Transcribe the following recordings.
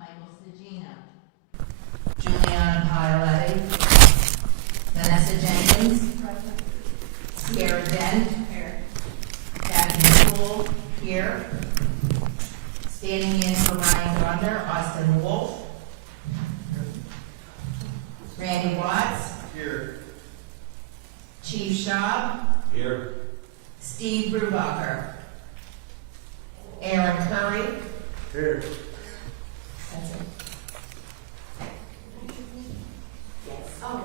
Michael Stagino, Juliana Pioletti, Vanessa Jenkins, Sierra Dent, Kathy Poole, here. Standing in for Ryan Grunder, Austin Wolf, Randy Watts, Here. Chief Schaub, Here. Steve Brubacher, Aaron Curry. Here. That's it. Oh,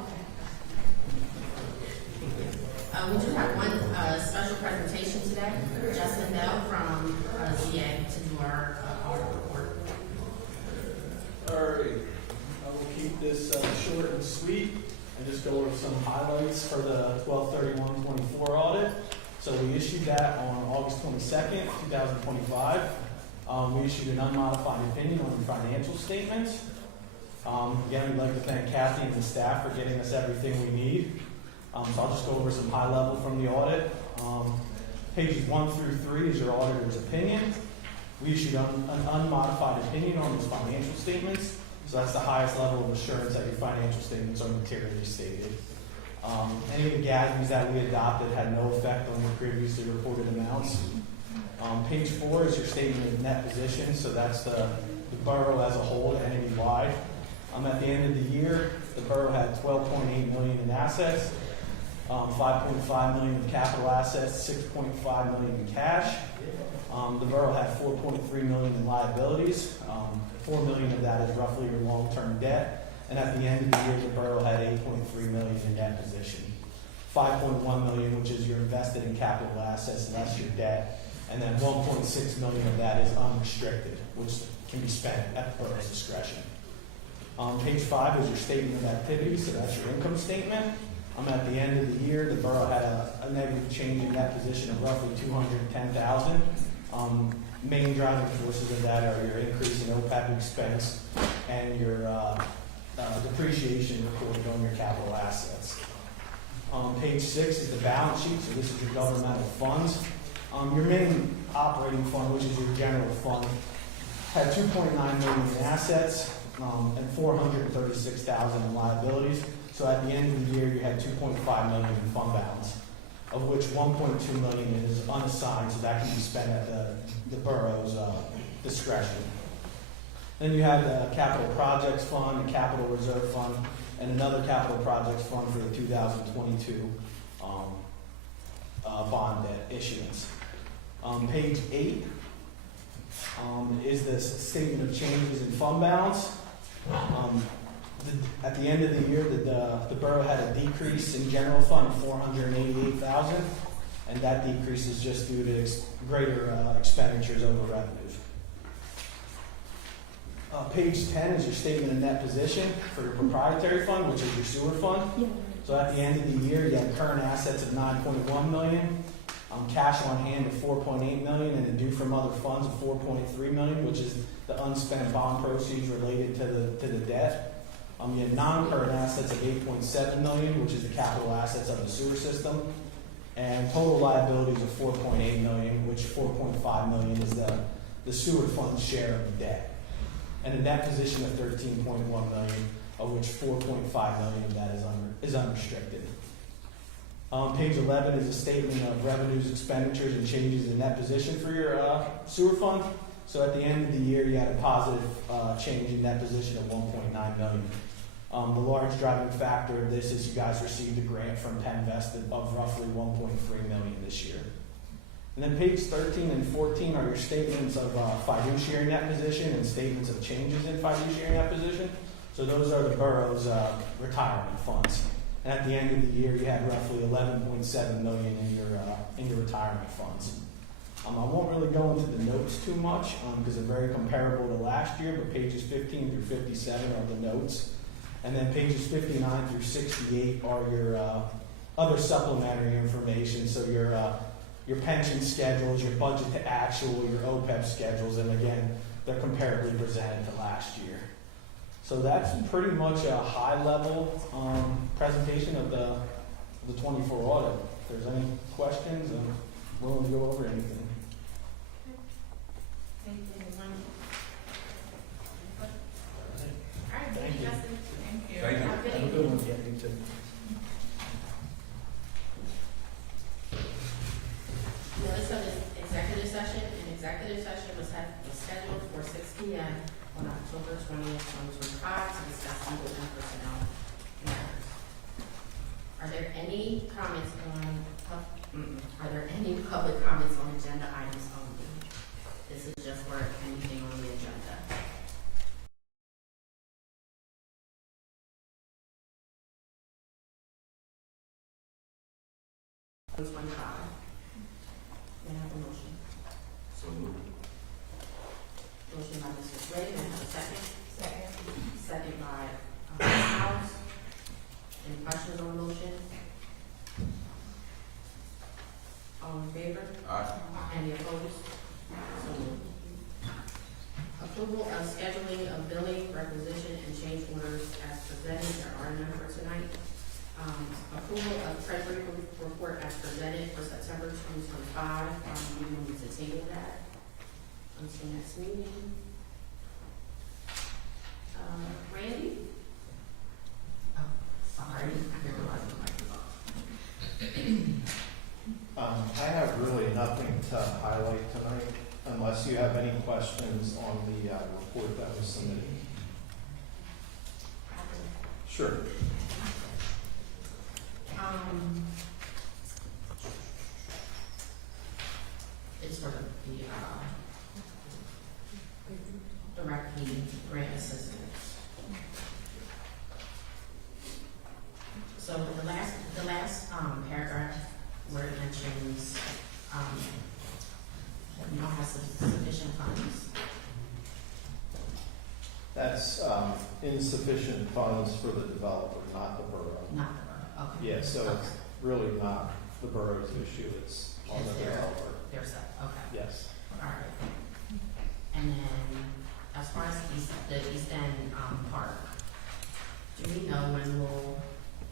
okay. We do have one special presentation today. Justin Bell from ZA to do our audit report. All right. I will keep this short and sweet and just go over some highlights for the 12/31/24 audit. So we issued that on August 22nd, 2025. We issued an unmodified opinion on the financial statements. Again, we'd like to thank Kathy and the staff for getting us everything we need. So I'll just go over some high level from the audit. Pages 1 through 3 is your auditor's opinion. We issued an unmodified opinion on these financial statements. So that's the highest level of assurance that your financial statements are materially stated. Any of the GASBs that we adopted had no effect on the previously reported amounts. Page 4 is your statement of net position. So that's the borough as a whole, entity-wide. At the end of the year, the borough had $12.8 million in assets, $5.5 million in capital assets, $6.5 million in cash. The borough had $4.3 million in liabilities. $4 million of that is roughly your long-term debt. And at the end of the year, the borough had $8.3 million in net position. $5.1 million, which is your invested in capital assets, less your debt. And then $1.6 million of that is unrestricted, which can be spent at the borough's discretion. Page 5 is your statement of activities, so that's your income statement. At the end of the year, the borough had a negative change in that position of roughly $210,000. Main driving forces of that are your increase in OPEB expense and your depreciation recorded on your capital assets. Page 6 is the balance sheet, so this is your governmental funds. Your main operating fund, which is your general fund, had $2.9 million in assets and $436,000 in liabilities. So at the end of the year, you had $2.5 million in fund balance, of which $1.2 million is unassigned, so that can be spent at the borough's discretion. Then you had the capital projects fund, the capital reserve fund, and another capital projects fund for the 2022 bond debt issuance. Page 8 is the statement of changes in fund balance. At the end of the year, the borough had a decrease in general fund of $488,000, and that decrease is just due to greater expenditures over revenues. Page 10 is your statement of net position for your proprietary fund, which is your sewer fund. So at the end of the year, you had current assets of $9.1 million, cash on hand of $4.8 million, and a due from other funds of $4.3 million, which is the unspent bond proceeds related to the debt. You had non-current assets of $8.7 million, which is the capital assets of the sewer system, and total liabilities of $4.8 million, which $4.5 million is the sewer fund's share of the debt, and a net position of $13.1 million, of which $4.5 million of that is unrestricted. Page 11 is a statement of revenues, expenditures, and changes in net position for your sewer fund. So at the end of the year, you had a positive change in net position of $1.9 million. The large driving factor of this is you guys received a grant from Penvest of roughly $1.3 million this year. And then page 13 and 14 are your statements of fiduciary net position and statements of changes in fiduciary net position. So those are the borough's retirement funds. And at the end of the year, you had roughly $11.7 million in your retirement funds. I won't really go into the notes too much because they're very comparable to last year, but pages 15 through 57 are the notes. And then pages 59 through 68 are your other supplementary information. So your pension schedules, your budget to actual, your OPEB schedules, and again, they're comparably presented to last year. So that's pretty much a high-level presentation of the 24 audit. If there's any questions, I'm willing to go over anything. PM on October 20th, 2025 to discuss legal and personnel matters. Are there any comments are there any public comments on agenda items only? This is just for anything on the agenda. Item 25. May I have a motion? So moved. Motion by Mr. Slade, may I have a second? Second. Second by Ms. House. Any questions on the motion? All in favor? Aye. Any opposed? So moved. Approval of scheduling of billing, requisition, and change orders as presented. There are none for tonight. Approval of treasury report as presented for September 2025. We will need to table that until next meeting. Randy? Oh, sorry. I didn't realize the mic was off. I have really nothing to highlight tonight, unless you have any questions on the report that was submitted. Sure. It's for the direct grant assistance. So the last paragraph where it mentions that we don't have sufficient funds. That's insufficient funds for the developer, not the borough. Not the borough. Okay. Yeah, so it's really not the borough's issue, it's on the developer. They're set. Okay. Yes. All right. And then as far as the East End Park, do we know when we'll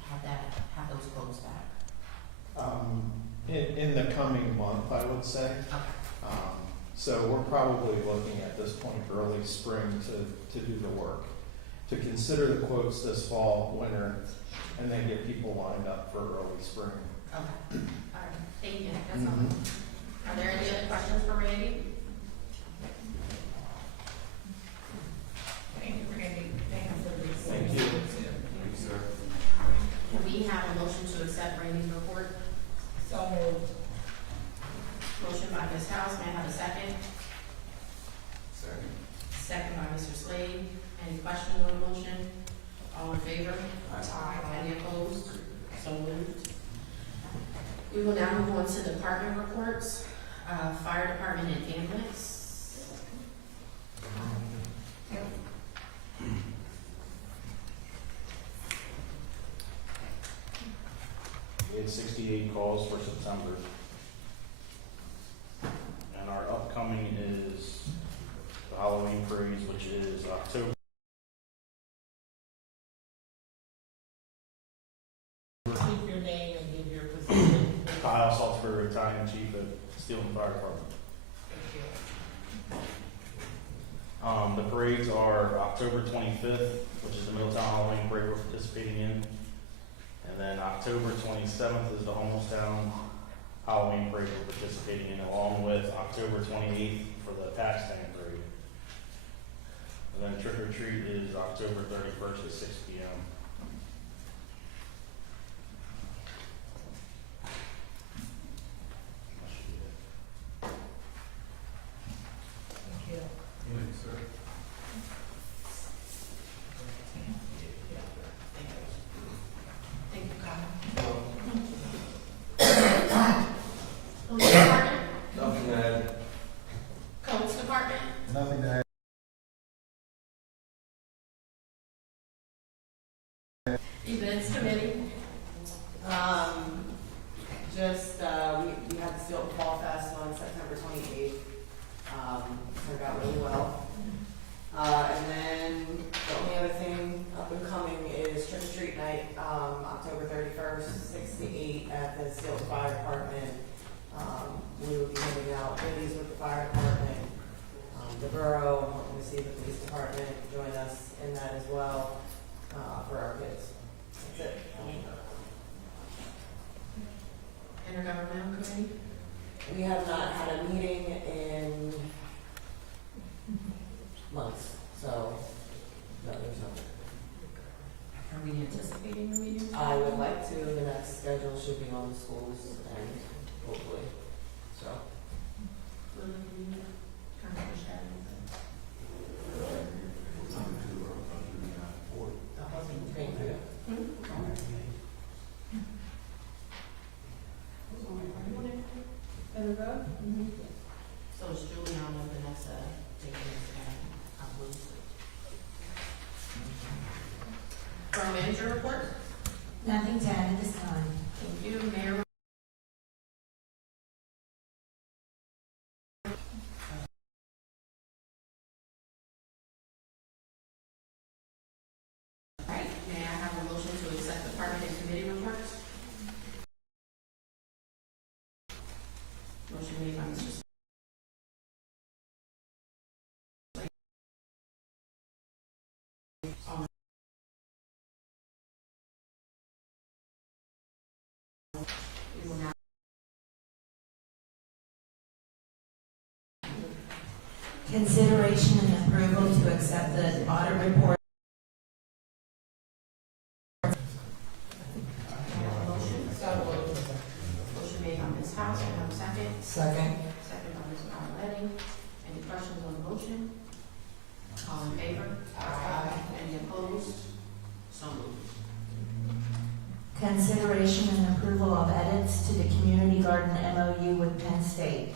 have those quotes back? In the coming month, I would say. Okay. So we're probably looking at this point early spring to do the work, to consider the quotes this fall, winter, and then get people lined up for early spring. Okay. All right. Thank you. That's all. Are there any other questions for Randy? Thank you, Randy. Thank you for this. Thank you. Thank you, sir. Can we have a motion to accept Randy's report? So moved. Motion by Ms. House. May I have a second? Second. Second by Mr. Slade. Any questions on the motion? All in favor? Aye. Any opposed? So moved. We will now move on to department reports. Fire department and ambulance. We had 68 calls for September. And our upcoming is the Halloween parade, which is October. Keep your name and give your position. Kyle Salzberg, retiring chief at Steelton Fire Department. The parades are October 25th, which is the Middletown Halloween parade we're participating in. And then October 27th is the Homelstown Halloween parade we're participating in, along with October 28th for the Patch Tank parade. And then trick or treat is October 31st at 6 p.m. Thank you. Thank you, sir. Thank you, Kyle. Police department? Nothing to add. Codes department? Nothing to add. Events committee? We had the Steelton Fall Fest on September 28th. Turned out really well. And then the only other thing up and coming is Trick or Treat Night, October 31st, 6 to 8 at the Steelton Fire Department. We will be handing out goodies with the fire department. The borough, hoping to see the police department join us in that as well, for our kids. That's it. Intergovernmental committee? We have not had a meeting in months. anticipating the meeting? I would like to, the next schedule should be on the schools and hopefully, so. Will it be kind of push that a little bit? The housing. Thank you. So it's Juliana, the next, date is, I believe. Borough manager report? Nothing to add at this time. Thank you, Mayor. All right, may I have a motion to accept department and committee reports? Motion made by Mr. We will now Consideration and approval to accept the audit report. motion. Motion made by Ms. House, can I have a second? Second. Second by Ms. Marletti. Any questions on the motion? All in favor? Aye. Any opposed? So moved. Consideration and approval of edits to the community garden MOU with Penn State.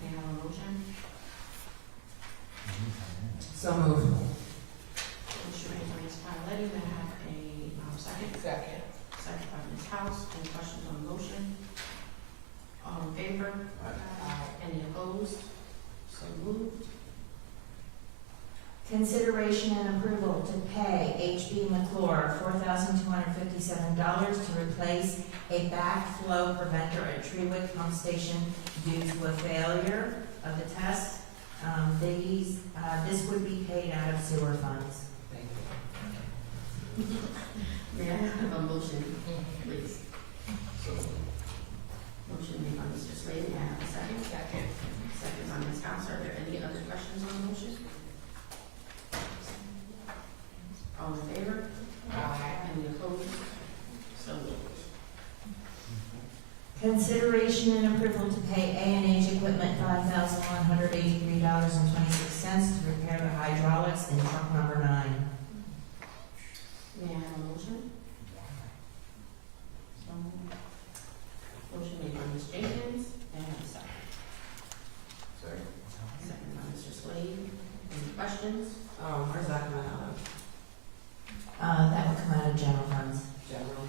May I have a motion? So moved. Motion made by Ms. Marletti, may I have a second? Second. Second by Ms. House. Any questions on the motion? All in favor? Any opposed? So moved. Consideration and approval to pay HB McClure $4,257 to replace a backflow preventer at Treewick Pump Station due to a failure of the test. This would be paid out of sewer funds. Thank you. May I have a motion, please? Motion made by Mr. Slade, may I have a second? Second. Second by Ms. House, are there any other questions on the motion? All in favor? Any opposed? So moved. Consideration and approval to pay A&H Equipment $5,183.26 to repair the hydraulics in truck number 9. May I have a motion? So moved. Motion made by Ms. Jenkins, may I have a second? Second. Second by Mr. Slade. Any questions? Where's that coming out of? That would come out of general funds. General.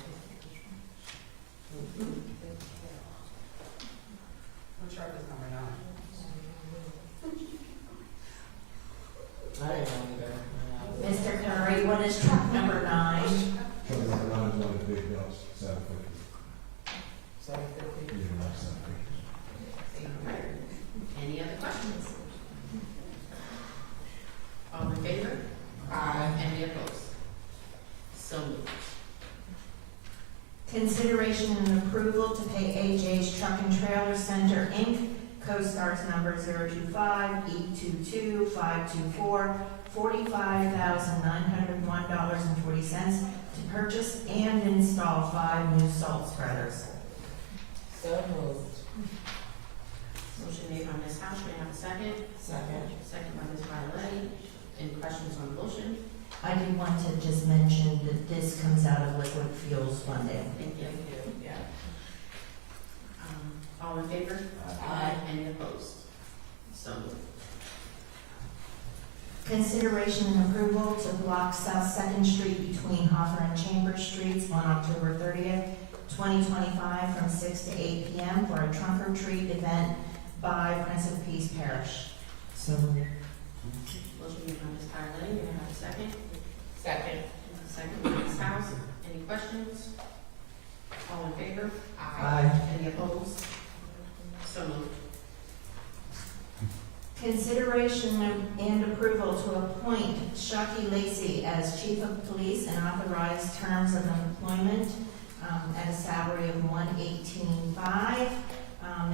What truck is number 9? I didn't know either. Mr. Curry, what is truck number 9? Truck number 9 is one of the big bells, 750. 750. Yeah, like 750. Any other questions? All in favor? Aye. Any opposed? So moved. Consideration and approval to pay AJ's Truck and Trailer Center, Inc., CoStar's number 025-E22-524, $45,901.40 to purchase and install 5 new salt spreaders. So moved. Motion made by Ms. House, may I have a second? Second. Second by Ms. Marletti. Any questions on the motion? I do want to just mention that this comes out of liquid fuels funding. Thank you. Yeah. All in favor? Aye. Any opposed? So moved. Consideration and approval to block South 2nd Street between Hoffer and Chambers Streets on October 30th, 2025 from 6 to 8 p.m. for a trunk or treat event by Prince of Peace Parish. So Motion made by Ms. Marletti, may I have a second? Second. Second by Ms. House. Any questions? All in favor? Aye. Any opposed? So moved. Consideration and approval to appoint Shockey Lacey as Chief of Police and authorize terms of employment at a salary of $118,500.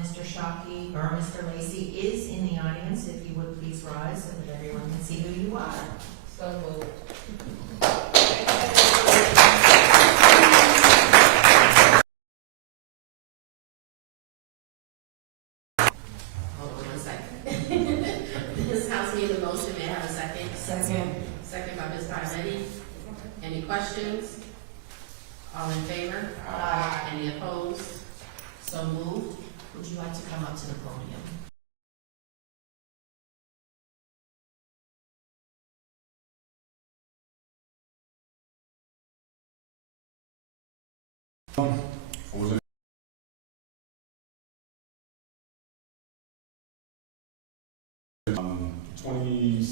Mr. Shockey, or Mr. Lacey is in the audience. If you would please rise so that everyone can see who you are. So moved. Second. Second by Ms. Ireland. Any questions? All in favor? Aye. Any opposed? So moved. Would you like to come up to the podium?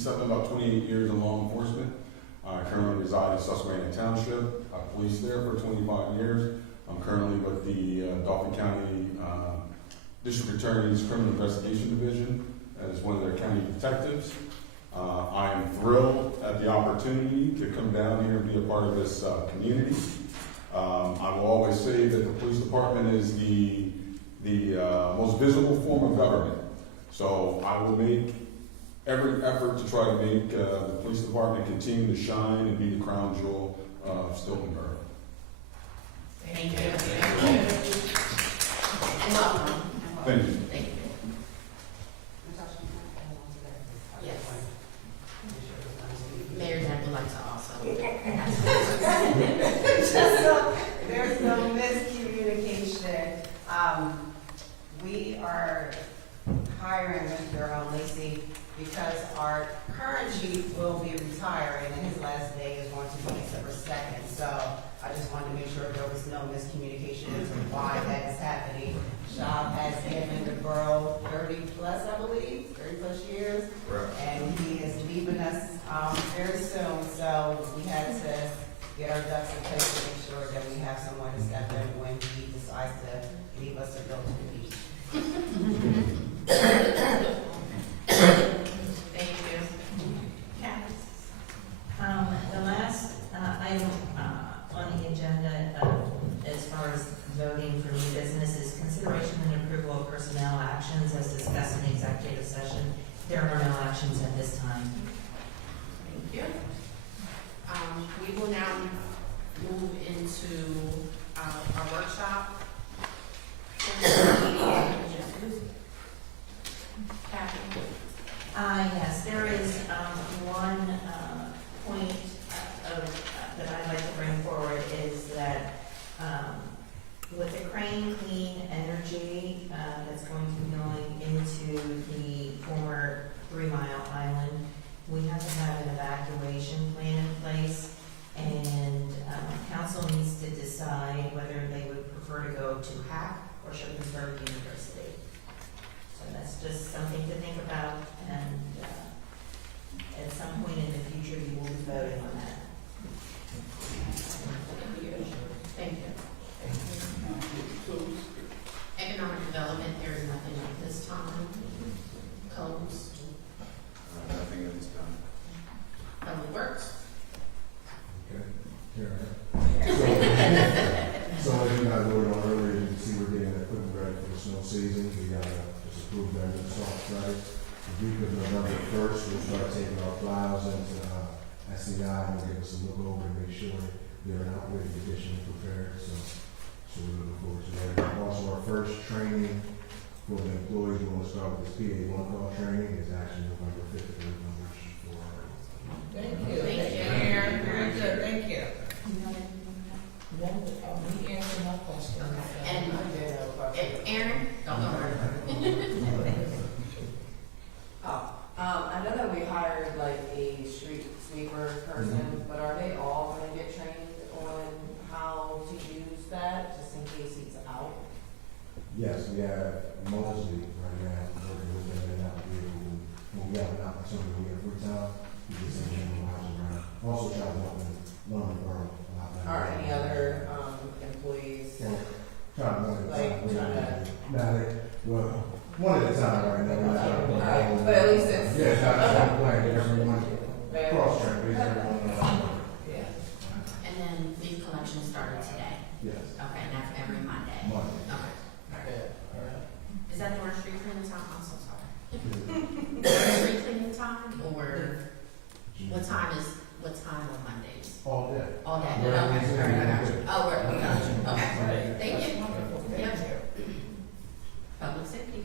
About 28 years in law enforcement. I currently reside in Susquehanna Township. I policed there for 25 years. I'm currently with the Dauphin County District Attorney's Criminal Investigation Division as one of their county detectives. I am thrilled at the opportunity to come down here and be a part of this community. I will always say that the police department is the most visible form of government. So I will make every effort to try to make the police department continue to shine and be the crown jewel of Steelton Borough. Thank you. And welcome. Thank you. Thank you. Yes. Mayor Deb would like to also. Just so there's no miscommunication, we are hiring Mr. Lacy because our current chief will be retiring and his last day is going to be December 2nd. So I just wanted to make sure there was no miscommunication as to why that is happening. Shab has been in the borough 30 plus, I believe, 30 plus years. Right. And he is leaving us very soon. So we had to get our ducks in place to make sure that we have someone to step in when he decides to leave us and go to the beach. Thank you. The last item on the agenda as far as voting for new business is consideration and approval of personnel actions as discussed in the executive session. There are no actions at this time. Thank you. We will now move into our workshop. Kathy? Yes, there is one point that I'd like to bring forward is that with the Crane Clean Energy that's going to be going into the former 3 Mile Island, we have to have an evacuation plan in place, and council needs to decide whether they would prefer to go to HAC or Shippensburg University. So that's just something to think about, and at some point in the future, you will be voting on that. Thank you. Economic development, there is nothing at this time. Codes, Nothing at this time. public works. Okay. So as you guys voted on earlier, you can see we're getting that equipment ready for the snow season. We got just approved that new soft site. The week of November 1st, we'll start taking our plows into SCI and give us a look over and make sure they're in operating condition and prepared. So we're looking forward to that. Also, our first training for the employees, we want to start with this PA1 call training. It's actually November 5th. Thank you. Thank you. Very good, thank you. And Aaron, don't go I know that we hired like a street sweeper person, but are they all gonna get trained on how to use that, just in case he's out? Yes, we have Mosley right now working with them in that vehicle. When we have an opportunity, we have free time, we can send them around. Also try to help them learn the borough a lot better. Or any other, employees? Well, try to one at a Like, time. try to- Well, one at a time right now. We're not trying to- Alright, but at least it's- Yeah, try to plan everyone, Very- cross train, everyone. Yeah. And then leaf collection started today. Yes, Okay, and that's every Monday. Monday. Okay. Is that during street cleaning time? I'm so sorry. Street cleaning time, or what time on Mondays? All day. All day? Right. Okay, all right, I got you. Oh, we're, we got you. Okay, thank you. Yep. Public safety.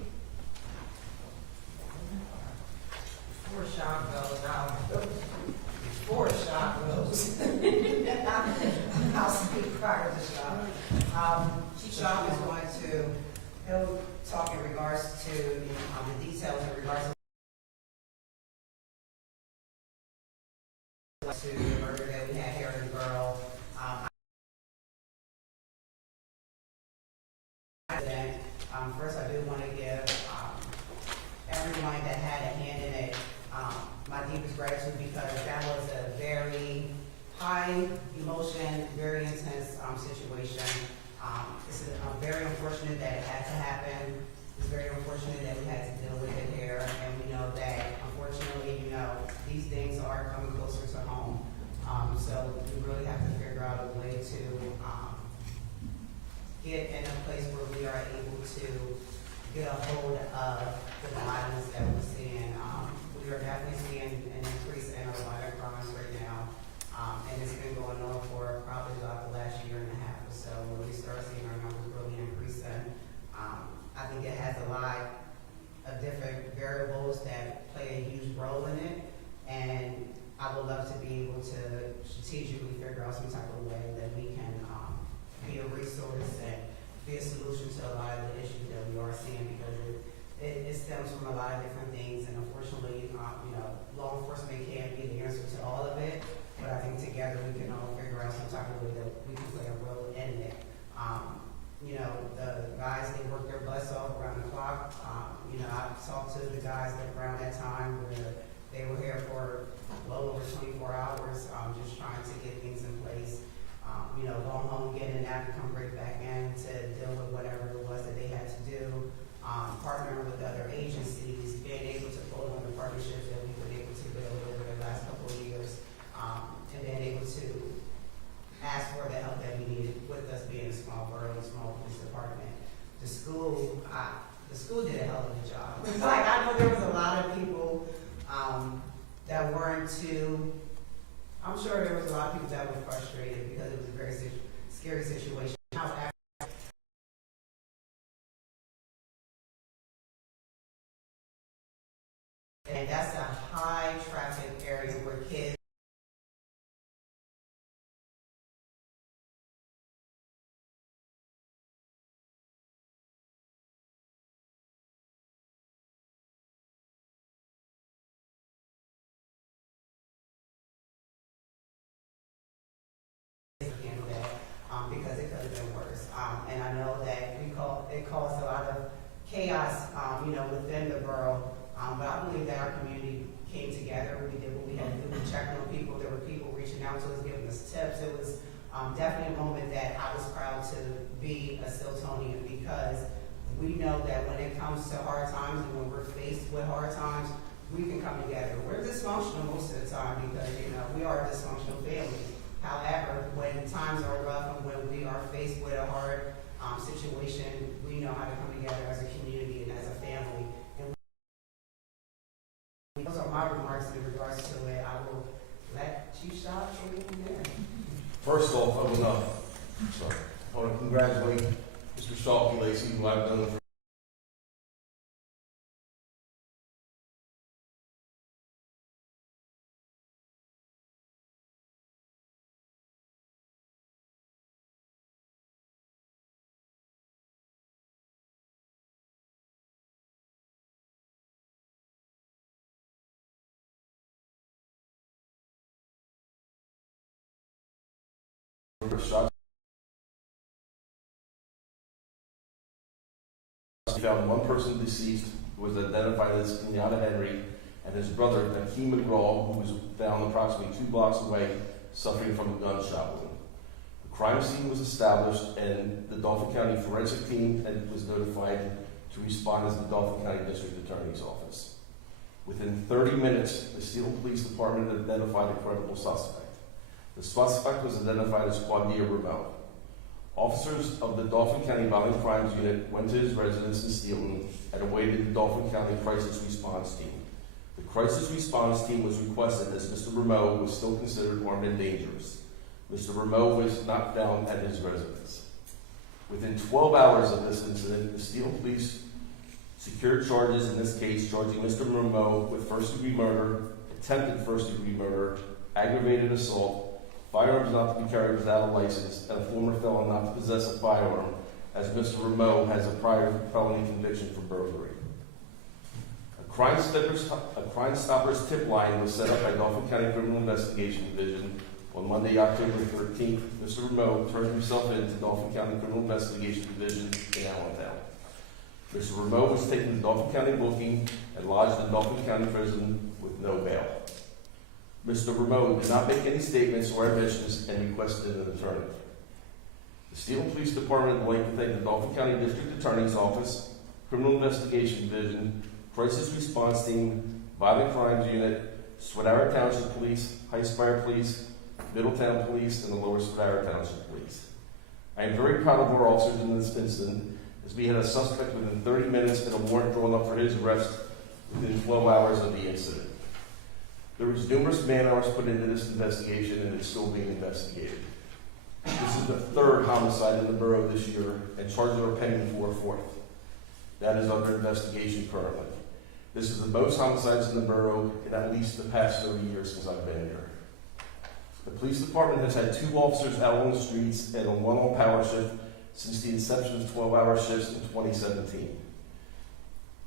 Before Sean goes out, to the murder that we had here in the borough. First, I do want to give everyone that had a hand in it my deepest gratitude, because that was a very high emotion, very intense situation. It's very unfortunate that it had to happen. It's very unfortunate that we had to deal with it here, and we know that unfortunately, these things are coming closer to home. So we really have to figure out a way to get in a place where we are able to get a hold of the violence that we're seeing. We are definitely seeing an increase in a lot of crimes right now, and it's been going on for probably about the last year and a half or so. When we start seeing our numbers really increasing, I think it has a lot of different variables that play a huge role in it, and I would love to be able to strategically figure out some type of way that we can be a resource and be a solution to a lot of the issues that we are seeing, because it stems from a lot of different things, and unfortunately, law enforcement can't be the answer to all of it, but I think together we can all figure out some type of way that we can play a role in it. The guys, they work their butts off around the clock. I talked to the guys that around that time where they were here for well over 24 hours, just trying to get things in place. Going home, getting a nap, to come right back in to deal with whatever it was that they had to do, partnering with other agencies, being able to pull on the partnerships that we've been able to build over the last couple of years, and being able to ask for the help that we needed with us being a small borough, a small police department. The school did a hell of a job. It's like, I know there was a lot of people that weren't too, I'm sure there was a lot of people that were frustrated because it was a very scary situation. And that's a high traffic area where kids because it could have been worse. And I know that it caused a lot of chaos, within the borough. But I believe that our community came together. We did what we had to do. We checked on people. There were people reaching out to us, giving us tips. It was definitely a moment that I was proud to be a Steeltonian, because we know that when it comes to hard times and when we're faced with hard times, we can come together. We're dysfunctional most of the time because, we are a dysfunctional family. However, when times are rough and when we are faced with a hard situation, we know how to come together as a community and as a family. And those are my remarks in regards to it. I will let you stop from there. First off, I want to congratulate Mr. Shalky Lacey, who I've known for shots. He found one person deceased, who was identified as Kenyatta Henry, and his brother, Hakeem McGraw, who was found approximately 2 blocks away, suffering from a gunshot wound. The crime scene was established, and the Dauphin County forensic team was notified to respond as the Dauphin County District Attorney's Office. Within 30 minutes, the Steelton Police Department identified a credible suspect. The suspect was identified as Quadir Ramel. Officers of the Dauphin County Violent Crimes Unit went to his residence in Steelton and awaited the Dauphin County Crisis Response Team. The Crisis Response Team was requested as Mr. Rameau was still considered armed and dangerous. Mr. Rameau was not found at his residence. Within 12 hours of this incident, the Steelton Police secured charges, in this case charging Mr. Rameau with first-degree murder, attempted first-degree murder, aggravated assault, firearms not to be carried without a license, and a former felon not to possess a firearm, as Mr. Rameau has a prior felony conviction for burglary. A A Crime Stoppers tip line was set up by Dauphin County Criminal Investigation Division on Monday, October 13th. Mr. Remote turned himself in to Dauphin County Criminal Investigation Division in Allentown. Mr. Remote was taken to Dauphin County booking and lodged in Dauphin County Prison with no bail. Mr. Remote did not make any statements or admissions and requested an attorney. The Steelton Police Department would like to thank the Dauphin County District Attorney's Office, Criminal Investigation Division, Crisis Response Team, Violent Crimes Unit, Swadara Township Police, High Spire Police, Middletown Police, and the Lower Swadara Township Police. I am very proud of our officers in this incident, as we had a suspect within 30 minutes and a warrant drawn up for his arrest within 12 hours of the incident. There was numerous man-hours put into this investigation, and it's still being investigated. This is the third homicide in the borough this year, and charges are pending for a fourth. That is under investigation currently. This is the most homicides in the borough in at least the past 30 years since I've been here. The police department has had 2 officers out on the streets and on 1 on power shift since the inception of 12-hour shifts in 2017.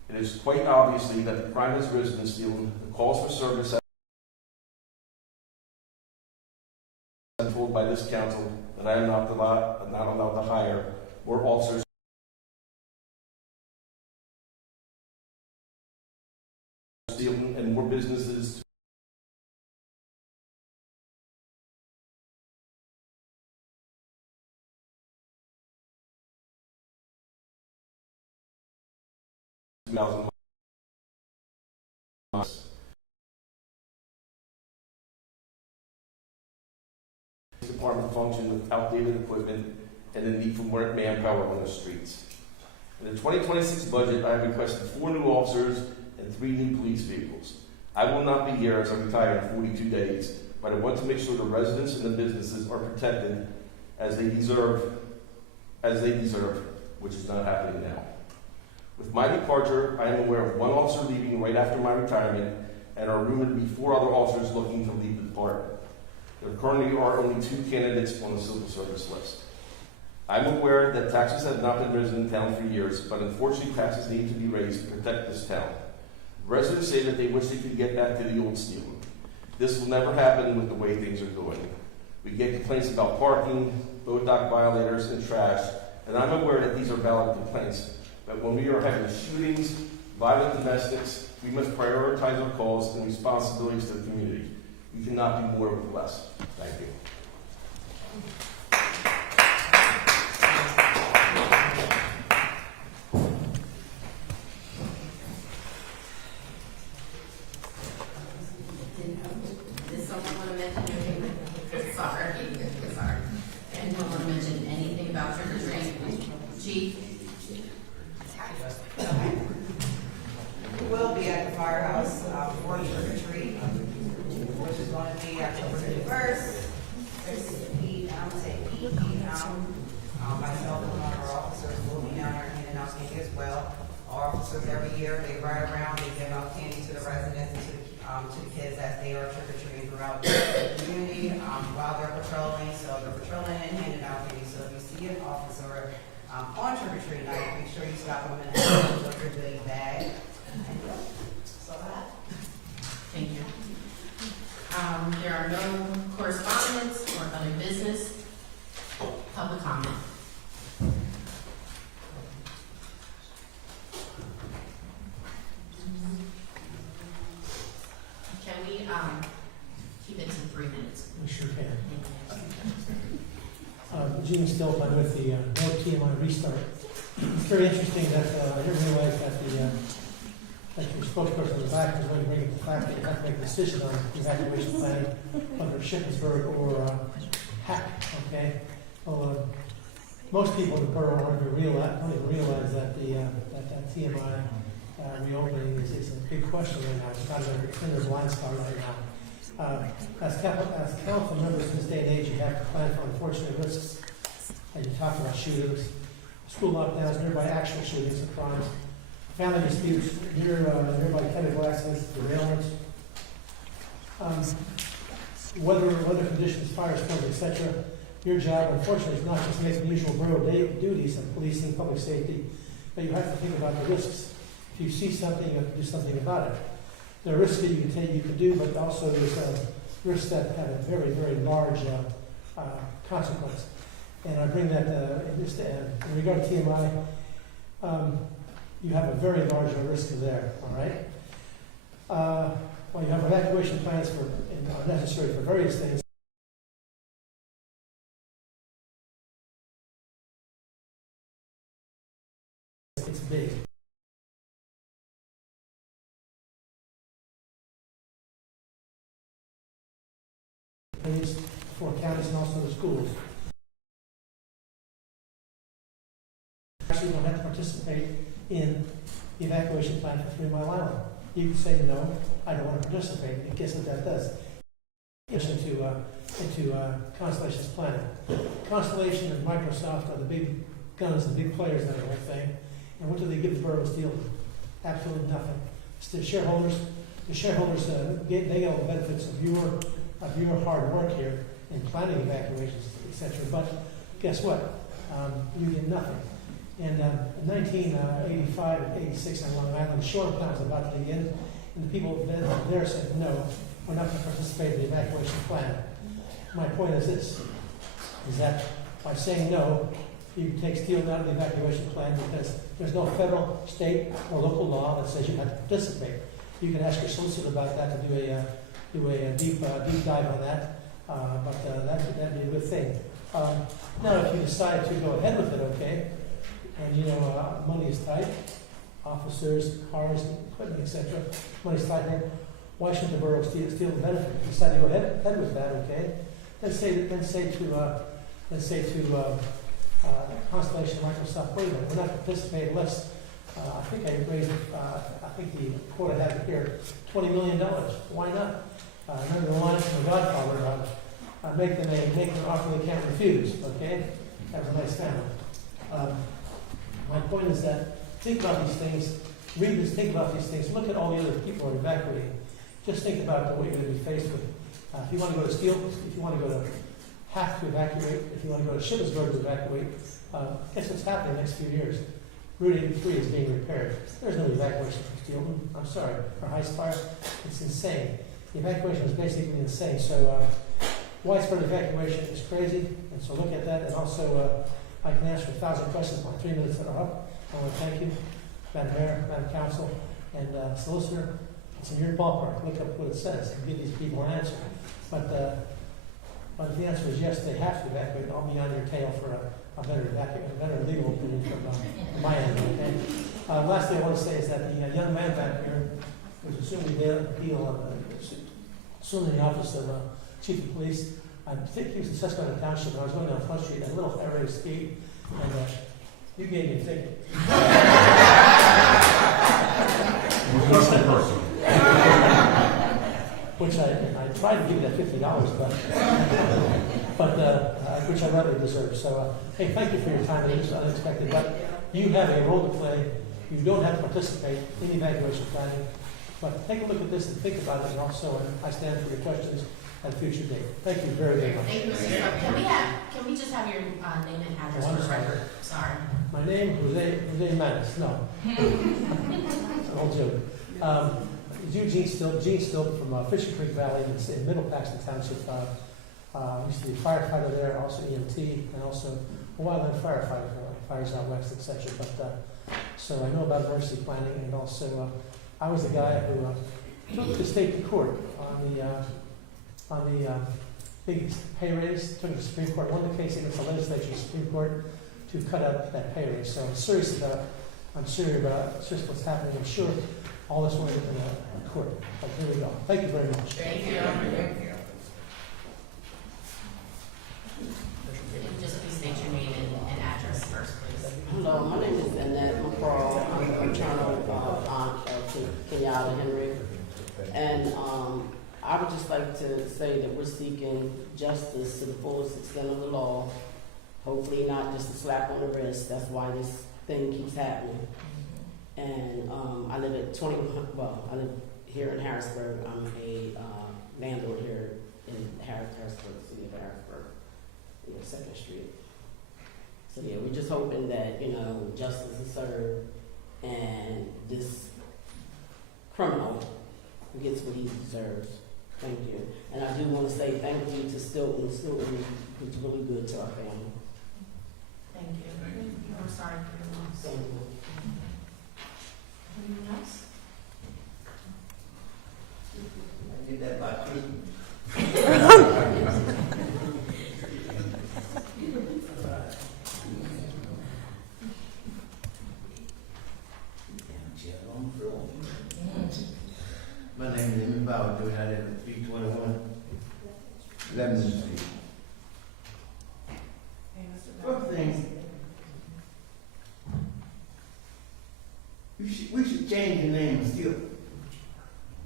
It is quite obviously that the crime has risen in Steelton. The calls for service I'm told by this council that I am not allowed to hire more officers and more businesses department function with outdated equipment and the need for more manpower on the streets. In the 2026 budget, I have requested 4 new officers and 3 new police vehicles. I will not be here as I retire in 42 days, but I want to make sure the residents and the businesses are protected as they deserve, which is not happening now. With my departure, I am aware of 1 officer leaving right after my retirement, and are rumored to be 4 other officers looking to leave the department. There currently are only 2 candidates on the civil service list. I'm aware that taxes have not been risen in town for years, but unfortunately taxes need to be raised to protect this town. Residents say that they wish they could get back to the old Steelton. This will never happen with the way things are going. We get complaints about parking, boat dock violators, and trash, and I'm aware that these are valid complaints. But when we are having shootings, violent domestics, we must prioritize our calls and responsibilities to the community. We cannot do more with less. Thank you. Does someone want to mention anything? Sorry. Anyone want to mention anything about trick or treat? Chief? We will be at the firehouse for trick or treat, which is going to be October 31st, 6 p.m. to 8 p.m. Myself and one of our officers will be down there handing out candy as well. Our officers every year, they ride around, they give out candy to the residents and to the kids as they are trick or treating throughout the community while they're patrolling. So they're patrolling and handing out candy. So if you see an officer on trick or treat night, make sure you stop them and ask them to look your big bag. So that. Thank you. There are no correspondence or other business. Public comment. Can we keep it to 3 minutes? We sure can. Gene Steelton, I'm with the No TMI Restart. It's very interesting that I didn't realize that that your spokesperson in the back was going to bring up the fact that you have to make a decision on evacuation planning under Shippensburg or Hack. Okay. Well, most people in the borough don't even realize that that TMI reopening is a big question right now. It's kind of in their blind spot right now. As council members in this day and age, you have to plan for unfortunate risks. And you talk about shootings, school lockdowns, nearby actual shootings and crimes, family disputes, nearby chemical accidents, derailments, weather conditions, firestorms, etc. Your job, unfortunately, is not just making the usual borough duties of policing, public safety, but you have to think about the risks If you see something, you have to do something about it. There are risks that you can take, you can do, but also there's risks that have a very, very large consequence. And I bring that in regard to TMI, you have a very large risk there, all right? Well, you have evacuation plans are necessary for various things. It's big. For counties and also the schools. Actually, don't have to participate in the evacuation plan for 3 Mile Island. You can say no, I don't want to participate. And guess what that does? Into Constellation's planning. Constellation and Microsoft are the big guns, the big players in the whole thing. And what do they give the borough of Steelton? Absolutely nothing. It's the shareholders they get all the benefits of your hard work here in planning evacuations, etc. But guess what? You get nothing. And in 1985 and 86 on Long Island, the shore plan was about to begin, and the people there said, no, we're not going to participate in the evacuation plan. My point is this, is that by saying no, you can take Steelton out of the evacuation plan because there's no federal, state, or local law that says you have to participate. You can ask your solicitor about that to do a deep dive on that, but that'd be a good thing. Now, if you decide to go ahead with it, okay, and money is tight, officers, cars, equipment, etc. Money's tight here. Why shouldn't the borough steal the benefit? If you decide to go ahead with that, okay? Then say to Constellation Microsoft, wait a minute, we're not participating unless I think I raised I think the quote I have here, $20 million. Why not? Remember the line from The Godfather about make them an offer they can't refuse. Okay, that was a nice family. My point is that think about these things, read this, think about these things, look at all the other people who are evacuating. Just think about what you're going to be faced with. If you want to go to Steelton, if you want to go to have to evacuate, if you want to go to Shippensburg to evacuate, guess what's happening the next few years? Route 83 is being repaired. There's no evacuation from Steelton. I'm sorry, for High Spire, it's insane. The evacuation is basically insane. So widespread evacuation is crazy, and so look at that. And also, I can answer 1,000 questions in 3 minutes that are up. I want to thank you, Madam Mayor, Madam Council, and Solicitor. It's in your ballpark. Look up what it says and give these people an answer. But if the answer is yes, they have to evacuate, I'll be on your tail for a better legal opinion from my end. Okay. Last thing I want to say is that the young man back here was assuming the appeal, assuming the office of Chief of Police. I think he was in Susquehanna Township. I was going down Front Street, a little air raid speed, and you gave me a ticket. Which I tried to give you that $50, but which I rightly deserve. So, hey, thank you for your time. It was unexpected, but you have a role to play. You don't have to participate in evacuation planning, but take a look at this and think about it. And also, I stand for your questions at a future date. Thank you very, very much. Thank you, Mr. Scott. Can we just have your name and address for the record? Sorry. My name, Jose Manis. No. It's an old joke. Gene Steelton from Fisher Creek Valley in Middle Paxton Township. Used to be a firefighter there, also EMT, and also a wildland firefighter for fires out west, etc. But so I know about emergency planning, and also I was the guy who took the state to court on the big pay raise. Took it to the Supreme Court, won the case against the legislature, Supreme Court, to cut out that pay raise. So I'm serious about what's happening. I'm sure all this will end up in a court. But here we go. Thank you very much. Thank you. Thank you. Just please state your name and address first, please. Hello, my name is Annette McCraw. I'm the maternal aunt of Kenyatta Henry. And I would just like to say that we're seeking justice to the fullest extent of the law. Hopefully not just a slap on the wrist. That's why this thing keeps happening. And I live at I live here in Harrisburg. I'm a landlord here in Harrisburg, city of Harrisburg, 2nd Street. So yeah, we're just hoping that, justice is served and this criminal gets what he deserves. Thank you. And I do want to say thank you to Steelton. Steelton was really good to our family. Thank you. I'm sorry for your loss. Thank you. Anyone else? I did that by Christmas. My name is Emmett Bauer, doing I live at 321 Lebanon Street. Hey, Mr. First thing, we should change the name of Steelton.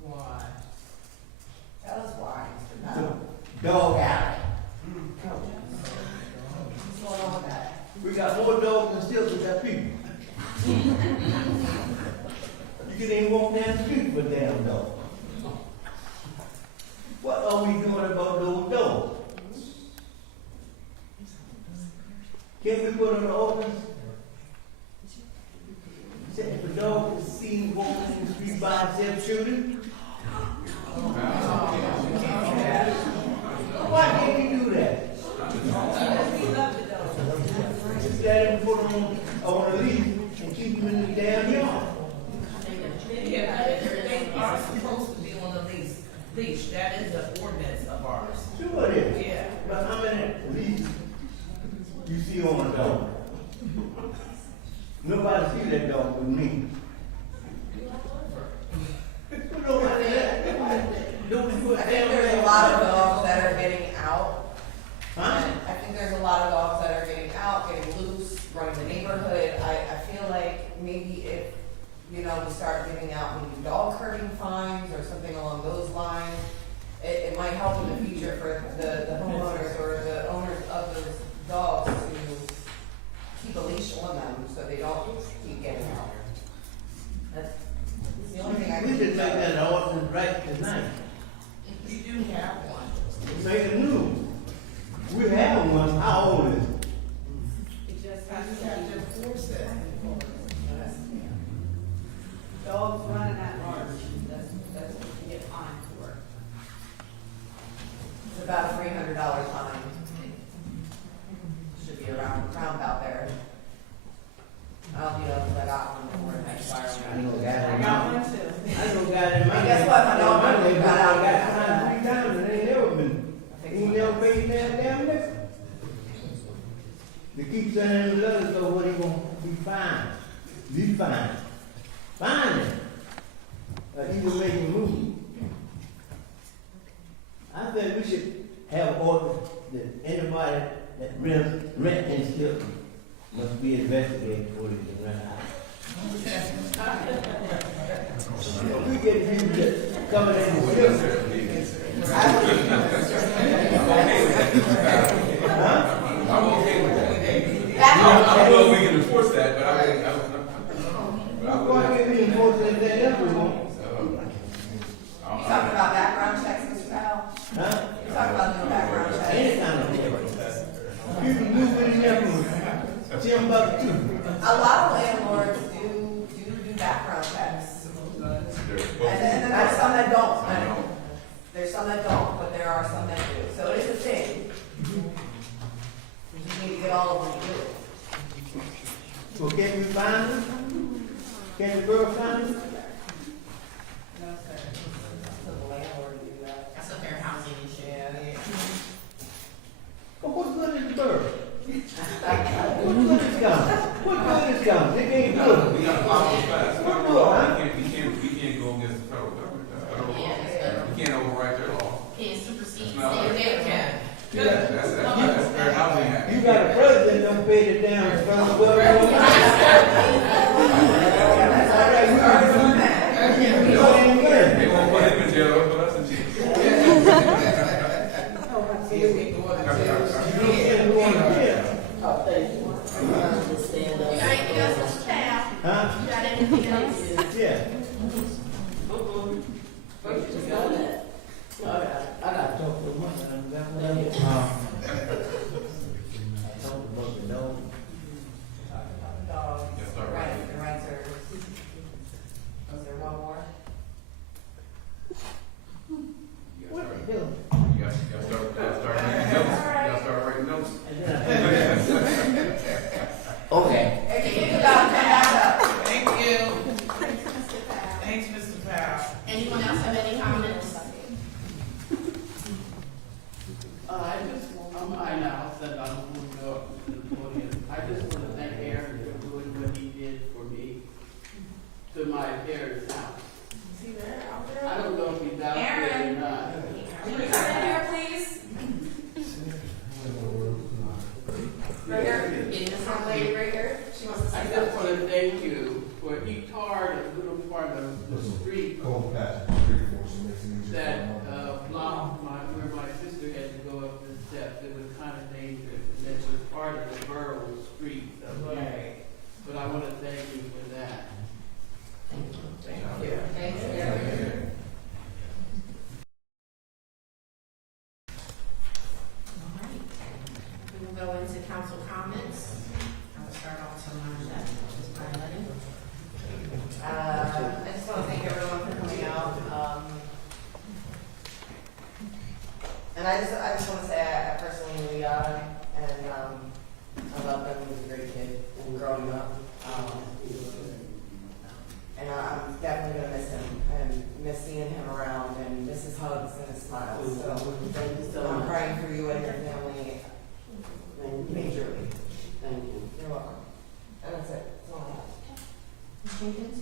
Why? Tell us why, Mr. Powell. Dog Alley. What's going on with that? We got more dogs than Steelton got people. You can even walk down the street with a damn dog. What are we doing about those dogs? Can we put an ordinance? Say if a dog is seen walking in the street by himself shooting? Why can't we do that? Just let him put him on a leash and keep him in the damn yard. Yeah, they are supposed to be on the leash. That is an ordinance of ours. Sure it is. Yeah. But how many leashes you see on a dog? Nobody see that dog with me. Nobody I think there's a lot of dogs that are getting out. Huh? I think there's a lot of dogs that are getting out, getting loose, running the neighborhood. I feel like maybe if, we start giving out maybe dog herding fines or something along those lines, it might help in the future for the homeowners or the owners of those dogs to keep a leash on them so they don't keep getting out. That's the only thing I can We do. should make that ordinance right tonight. We do have one. Make a new one. We have one. How old is it? It just has to have to enforce it. Dogs running at large, that's what you get fined for. It's about a $300 fine. Should be around about there. I don't know if I got one before it expired. I know a guy. I got one too. I know a guy in my. And guess what? My dog My neighborhood got out. got fined 3 times and ain't never been. He ain't never paid that damn nickel. They keep sending him letters, so what he gonna be fined? Be fined. Fine him. Either make him move. I think we should have orders that anybody that rent in Steelton must be investigated before they can rent out. We get people that coming in the Steelton. I'm okay with that. That- I don't know if we can enforce that, but I mean, Why can't we enforce that everyone? You talking about background checks, Mr. Powell? Huh? You talking about doing background checks? Any kind of difference. People move in there, Timbuktu. A lot of landlords do background checks. And then there's some that don't. There's some that don't, but there are some that do. So it is a thing. You just need to get all of them to do it. So can we find them? Can the girl find them? No, sir. So the landlord do that. That's a fair housing issue. Yeah. But what good is the bird? What good is guns? What good is guns? They ain't good. we got to follow the facts. What good, huh? We can't go against the federal government. Yeah, We can't override their law. can't supersede That's not state right. law. That's fair housing act. You got a president don't pay the damn federal government. That's all right. We already done that. We already done that. They won't put him in jail, they'll put us in jail. You can't go on jail. Oh, thank you. Just stand up. You got anything else, Mr. Powell? Huh? You got anything else? Yeah. Just go ahead. I got to talk to him. I talked about the dog. Dogs, Yes, sir. right, the renters. I just, I now said I'm going to go up to the podium. I just want to thank Aaron for doing what he did for me to my parents' house. See there, out there? I don't know if he's out there or not. Can you come in here, please? Right here, In the this front young lady right here, she wants to I say just something. want to thank you for he tarred a little part of the street Go past the street for some reason. that blocked where my sister had to go up the steps. It was kind of dangerous, and it was part of the borough street. So, Right. but I want to thank you for that. Thank you. Thank you. All right. We will go into council comments. I'll start off to Marcia, Ms. Byron. I just want to thank everyone for coming out. And I just want to say I personally knew Yada, and I love him. He was a great kid growing up. And I'm definitely going to miss him and miss seeing him around and miss his hugs and his smiles. So Thank you so I'm much. praying for you and your family majorly. Thank you. You're welcome. And that's it. That's all I have. Ms. Jenkins?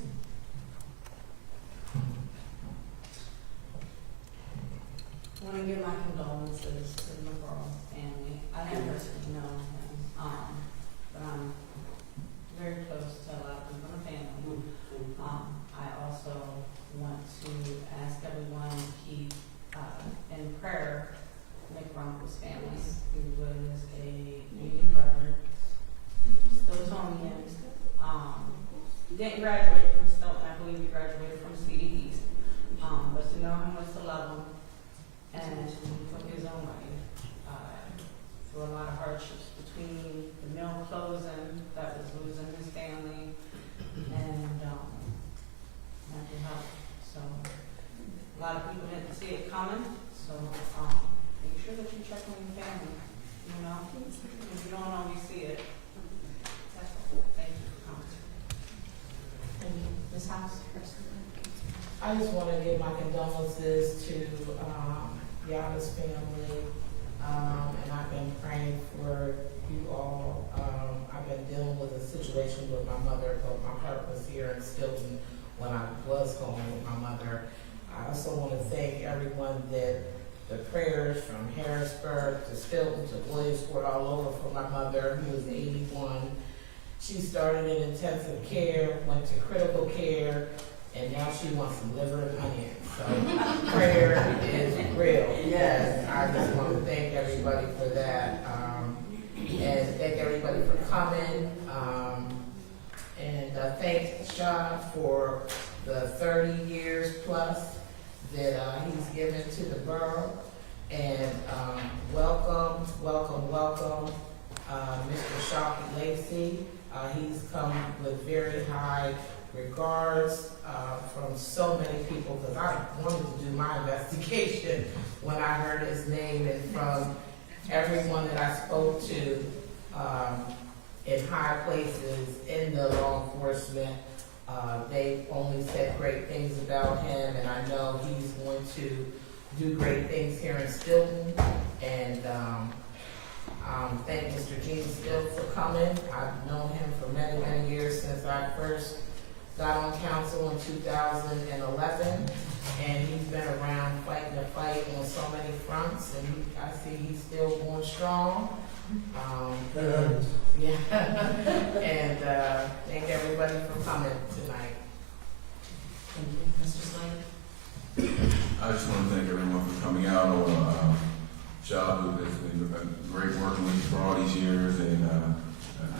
I want to give my condolences to the McGraw family. I didn't personally know him, but I'm very close to a lot of people in the family. I also want to ask everyone to keep in prayer Nick Rumpel's family. He was a union brother, Steeltonian. He didn't graduate from Steelton. I believe he graduated from CD East. But to know him was to love him. And he took his own life through a lot of hardships between the mill closing, that was losing his family, and mental health. So a lot of people didn't see it coming. So make sure that you check on your family. You know, because you don't always see it. That's all. Thank you for coming. Thank you. Ms. House? I just want to give my condolences to Yada's family, and I've been praying for you all. I've been dealing with a situation with my mother, but my heart was here in Steelton when I was home with my mother. I also want to thank everyone that the prayers from Harrisburg to Steelton to Williamsport all over for my mother, who was 81. She started in intensive care, went to critical care, and now she wants some liver and onions. So prayer is real. Yes, I just want to thank everybody for that, and thank everybody for coming, and thank Shah for the 30 years plus that he's given to the borough. And welcome, Mr. Shockey Lacey. He's come with very high regards from so many people, because I wanted to do my investigation when I heard his name, and from everyone that I spoke to in high places in the law enforcement, they only said great things about him, and I know he's going to do great things here in Steelton. And thank Mr. Gene Still for coming. I've known him for many, many years, since I first got on council in 2011, and he's been around fighting the fight on so many fronts, and I see he's still going strong. Yeah, and thank everybody for coming tonight. Thank you. Mr. Slade? I just want to thank everyone for coming out on a job who has been great working with you for all these years, and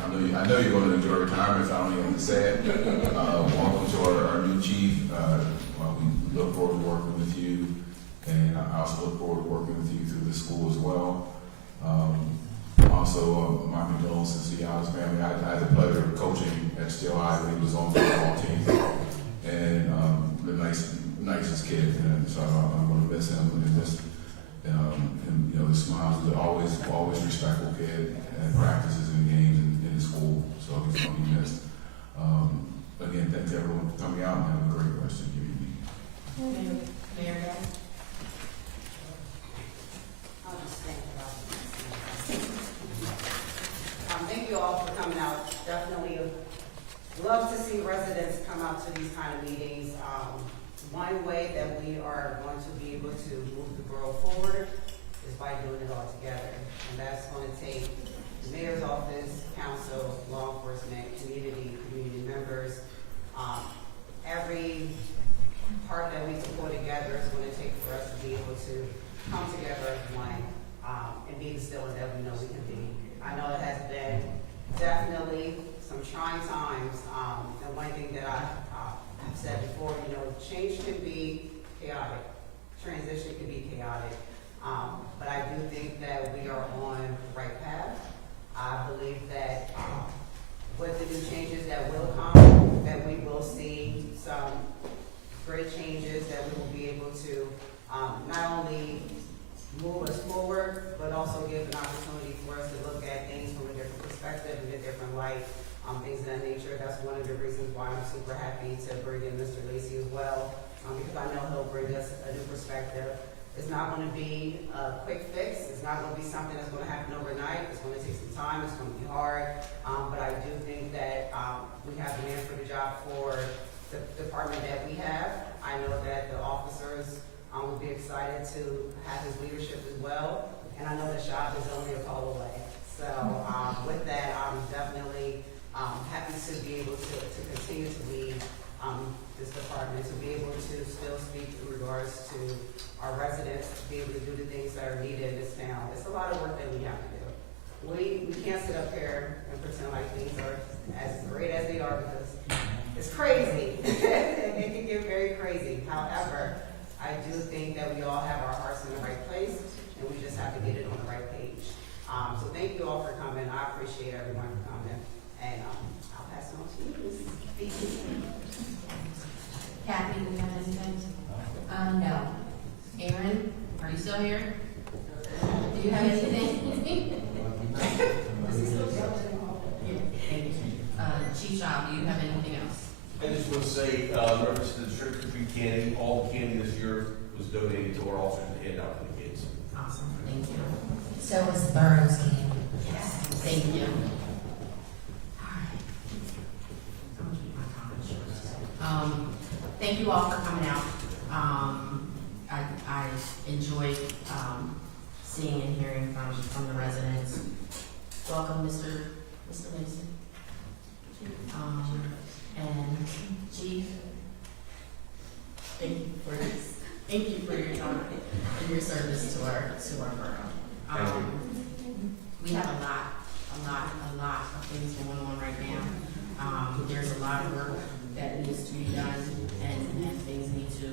I know you're going to enjoy retirement, so I don't even have to say it. Welcome to our new chief. We look forward to working with you, and I also look forward to working with you through the school as well. Also, my condolences to Yada's family. I had the pleasure of coaching at Steel High when he was on the football team, and the nicest kid. And so I'm going to miss him, and just and you know, his smiles. He's always respectful kid, and practices and games in school. So he's going to be missed. Again, thanks everyone for coming out, and have a great rest of your evening. Mayor? I'll just think about definitely love to see residents come out to these kind of meetings. One way that we are going to be able to move the borough forward is by doing it all together. And that's going to take the mayor's office, council, law enforcement, community members. Every part that we can pull together is going to take for us to be able to come together as one and be the Steelton that we know we can be. I know it has been definitely some trying times. And one thing that I've said before, you know, change can be chaotic. Transition can be chaotic. But I do think that we are on the right path. I believe that with the new changes that will come, that we will see some great changes, that we will be able to not only move us forward, but also give an opportunity for us to look at things from a different perspective and a different light, things of that nature. That's one of the reasons why I'm super happy to bring in Mr. Lacy as well, because I know he'll bring us a new perspective. It's not going to be a quick fix. It's not going to be something that's going to happen overnight. It's going to take some time. It's going to be hard. But I do think that we have the man for the job for the department that we have. I know that the officers will be excited to have his leadership as well. And I know the shop is only a call away. So with that, I'm definitely happy to be able to continue to lead this department, to be able to still speak in regards to our residents, to be able to do the things that are needed in this town. It's a lot of work that we have to do. We can't sit up here and pretend like things are as great as they are, because it's crazy. It can get very crazy. However, I do think that we all have our hearts in the right place, and we just have to get it on the right page. So thank you all for coming. I appreciate everyone for coming. And I'll pass it on to you, Ms. B. Kathy, do you have anything? No. Aaron, are you still here? Do you have anything? Chief Shaw, do you have anything else? I just want to say, in reference to the trick or treat candy, all the candy this year was donated to our officers to hand out to the kids. Awesome, thank you. So was the Burns game. Yes, thank you. All right. I'm gonna keep my comments short. Thank you all for coming out. I enjoyed seeing and hearing from the residents. Welcome, Mr. Mason. And Chief, thank you for your time and your service to our borough. We have a lot of things going on right now. There's a lot of work that needs to be done, and things need to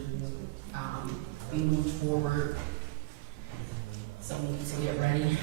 be moved forward. So we need to get ready